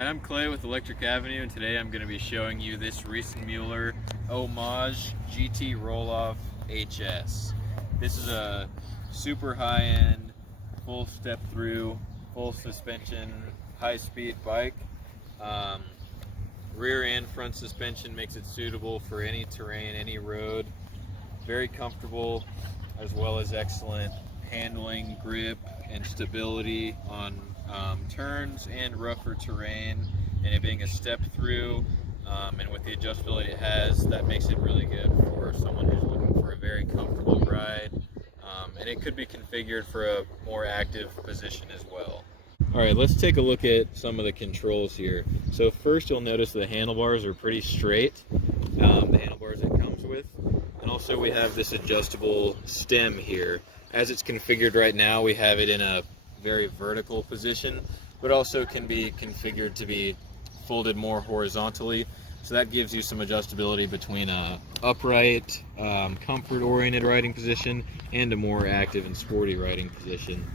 I'm Clay with Electric Avenue, and today I'm going to be showing you this Riese Müller Homage GT Rohloff HS. This is a super high-end, full step-through, full suspension, high-speed bike. Rear and front suspension makes it suitable for any terrain, any road. Very comfortable, as well as excellent handling, grip, and stability on turns and rougher terrain, and it being a step through and with the adjustability it has, that makes it really good for someone who's looking for a very comfortable ride, and it could be configured for a more active position as well. Alright, let's take a look at some of the controls here. So first you'll notice the handlebars are pretty straight, the handlebars it comes with, and also we have this adjustable stem here. As it's configured right now, we have it in a very vertical position, but also can be configured to be folded more horizontally. So that gives you some adjustability between a upright, comfort-oriented riding position and a more active and sporty riding position.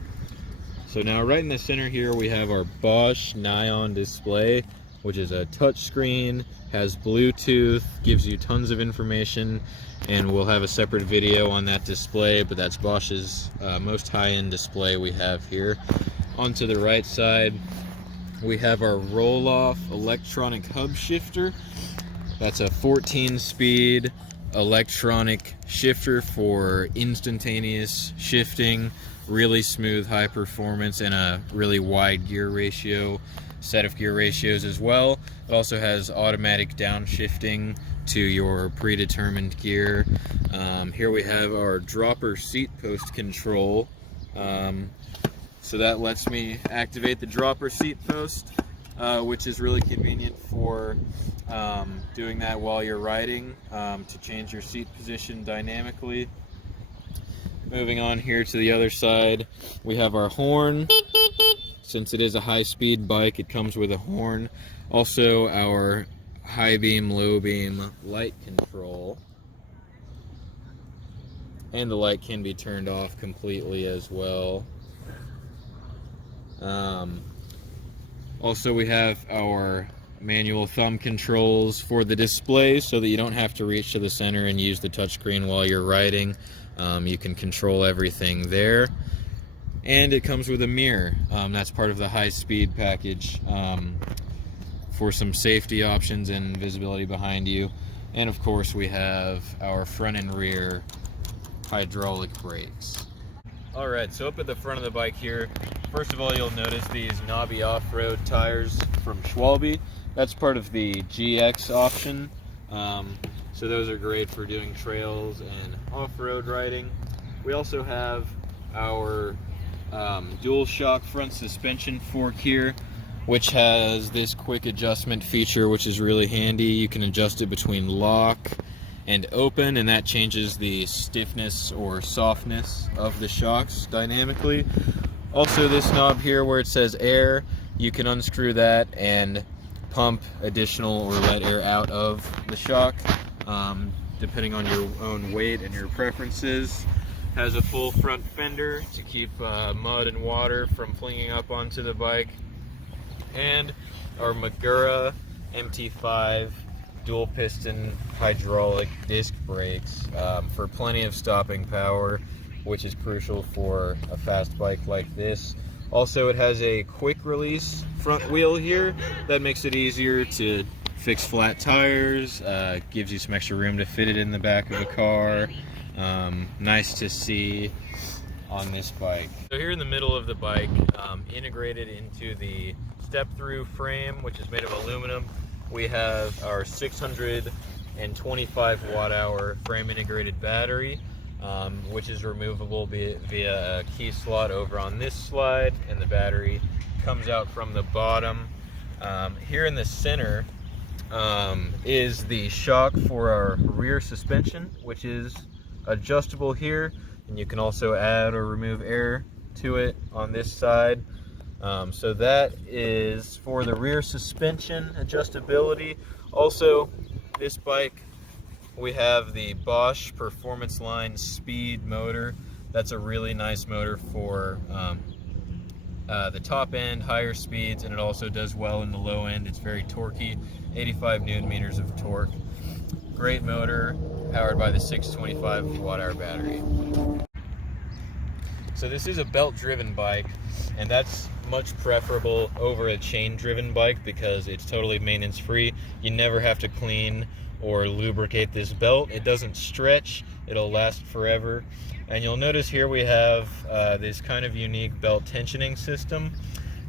So now right in the center here we have our Bosch Nyon display, which is a touch screen, has Bluetooth, gives you tons of information, and we'll have a separate video on that display, but that's Bosch's most high-end display we have here. Onto the right side, we have our Rohloff electronic hub shifter. That's a 14-speed electronic shifter for instantaneous shifting, really smooth, high performance, and a really wide gear ratio, set of gear ratios as well. It also has automatic downshifting to your predetermined gear. Here we have our dropper seat post control. So that lets me activate the dropper seat post, which is really convenient for doing that while you're riding, to change your seat position dynamically. Moving on here to the other side, we have our horn. Since it is a high-speed bike, it comes with a horn. Also our high beam, low beam light control. And the light can be turned off completely as well. Also we have our manual thumb controls for the display so that you don't have to reach to the center and use the touchscreen while you're riding. You can control everything there. And it comes with a mirror. That's part of the high-speed package for some safety options and visibility behind you. And of course we have our front and rear hydraulic brakes. Alright, so up at the front of the bike here, first of all you'll notice these knobby off-road tires from Schwalbe. That's part of the GX option. So those are great for doing trails and off-road riding. We also have our dual shock front suspension fork here, which has this quick adjustment feature, which is really handy. You can adjust it between lock and open, and that changes the stiffness or softness of the shocks dynamically. Also this knob here where it says air, you can unscrew that and pump additional or let air out of the shock, depending on your own weight and your preferences. Has a full front fender to keep mud and water from flinging up onto the bike. And our Magura MT5 dual piston hydraulic disc brakes for plenty of stopping power, which is crucial for a fast bike like this. Also it has a quick release front wheel here that makes it easier to fix flat tires, gives you some extra room to fit it in the back of a car. Nice to see on this bike. So here in the middle of the bike, integrated into the step-through frame, which is made of aluminum, we have our 625 watt-hour frame integrated battery, which is removable via a key slot over on this slide, and the battery comes out from the bottom. Here in the center is the shock for our rear suspension, which is adjustable here, and you can also add or remove air to it on this side. So that is for the rear suspension adjustability. Also, this bike, we have the Bosch Performance Line Speed motor. That's a really nice motor for the top end, higher speeds, and it also does well in the low end. It's very torquey, 85 Newton meters of torque. Great motor, powered by the 625 watt-hour battery. So this is a belt-driven bike, and that's much preferable over a chain-driven bike because it's totally maintenance-free. You never have to clean or lubricate this belt. It doesn't stretch, it'll last forever. And you'll notice here we have this kind of unique belt tensioning system,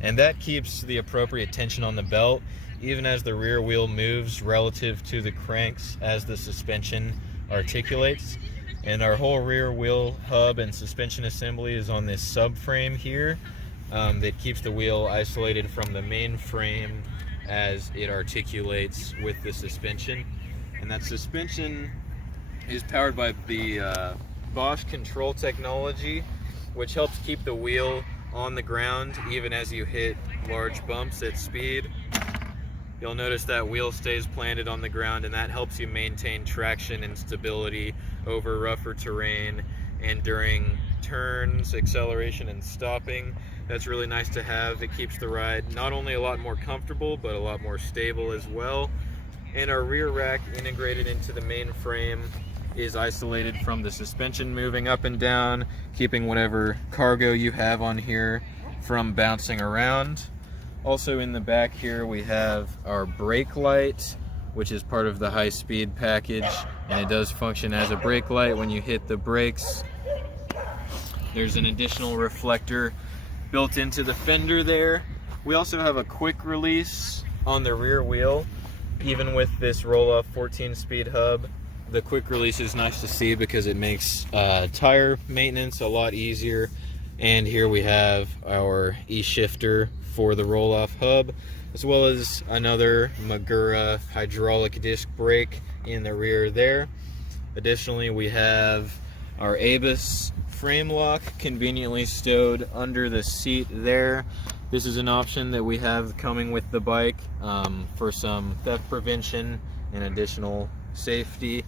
and that keeps the appropriate tension on the belt even as the rear wheel moves relative to the cranks as the suspension articulates. And our whole rear wheel hub and suspension assembly is on this subframe here that keeps the wheel isolated from the main frame as it articulates with the suspension. And that suspension is powered by the Bosch control technology, which helps keep the wheel on the ground even as you hit large bumps at speed. You'll notice that wheel stays planted on the ground, and that helps you maintain traction and stability over rougher terrain and during turns, acceleration, and stopping. That's really nice to have. It keeps the ride not only a lot more comfortable, but a lot more stable as well. And our rear rack integrated into the main frame is isolated from the suspension moving up and down, keeping whatever cargo you have on here from bouncing around. Also in the back here we have our brake light, which is part of the high-speed package, and it does function as a brake light when you hit the brakes. There's an additional reflector built into the fender there. We also have a quick release on the rear wheel. Even with this Rohloff 14-speed hub, the quick release is nice to see because it makes tire maintenance a lot easier. And here we have our e-shifter for the Rohloff hub, as well as another Magura hydraulic disc brake in the rear there. Additionally, we have our ABUS frame lock conveniently stowed under the seat there. This is an option that we have coming with the bike for some theft prevention and additional safety.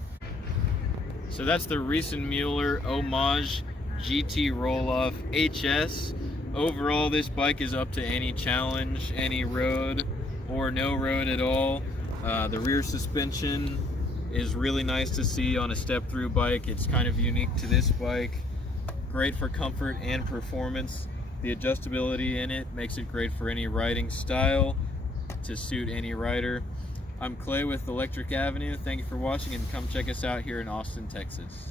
So that's the Riese Müller Homage GT Rohloff HS. Overall, this bike is up to any challenge, any road or no road at all. The rear suspension is really nice to see on a step-through bike. It's kind of unique to this bike. Great for comfort and performance. The adjustability in it makes it great for any riding style to suit any rider. I'm Clay with Electric Avenue. Thank you for watching, and come check us out here in Austin, Texas.